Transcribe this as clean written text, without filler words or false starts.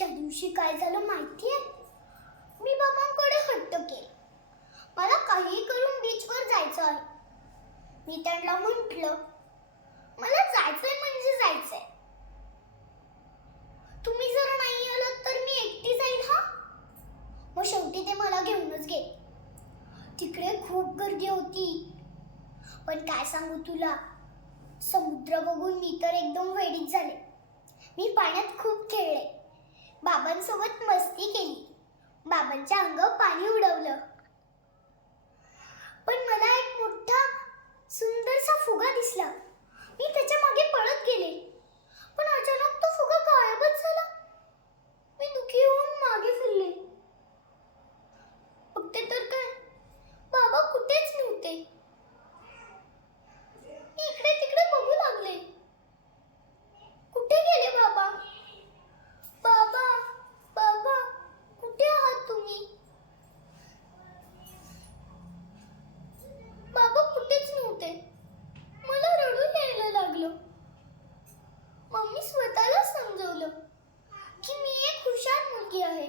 त्या दिवशी काय झालं माहितीये? मी बाबांकडे हट्ट केला, मला काही करून बीचवर जायचं आहे. मी त्यांना म्हटलं, मला जायचंय म्हणजे जायचंय. तुम्ही जर नाही आलात तर मी एकटी जाईल हा. मग शेवटी ते मला घेऊनच गेले. तिकडे खूप गर्दी होती, पण काय सांगू तुला, समुद्र बघून मी तर एकदम वेडीच झाले. मी पाण्यात खूप खेळले, बाबांसोबत मस्ती केली, बाबांच्या अंगावर पाणी उडवलं. पण मला एक मोठा सुंदरसा फुगा दिसला. मी त्याच्या मागे पळत गेले, पण अचानक तो फुगा गायबच झाला. मी दुःखी होऊन मागे फिरले. बघते तर काय, बाबा कुठेच नव्हते. मी इकडे तिकडे बघू लागले, कुठे गेले बाबा? बाबा, बाबा, कुठे आहात तुम्ही? बाबा कुठेच नव्हते. मला रडू यायला लागलं. मग मी स्वतःला समजवलं की मी एक हुशार मुलगी आहे.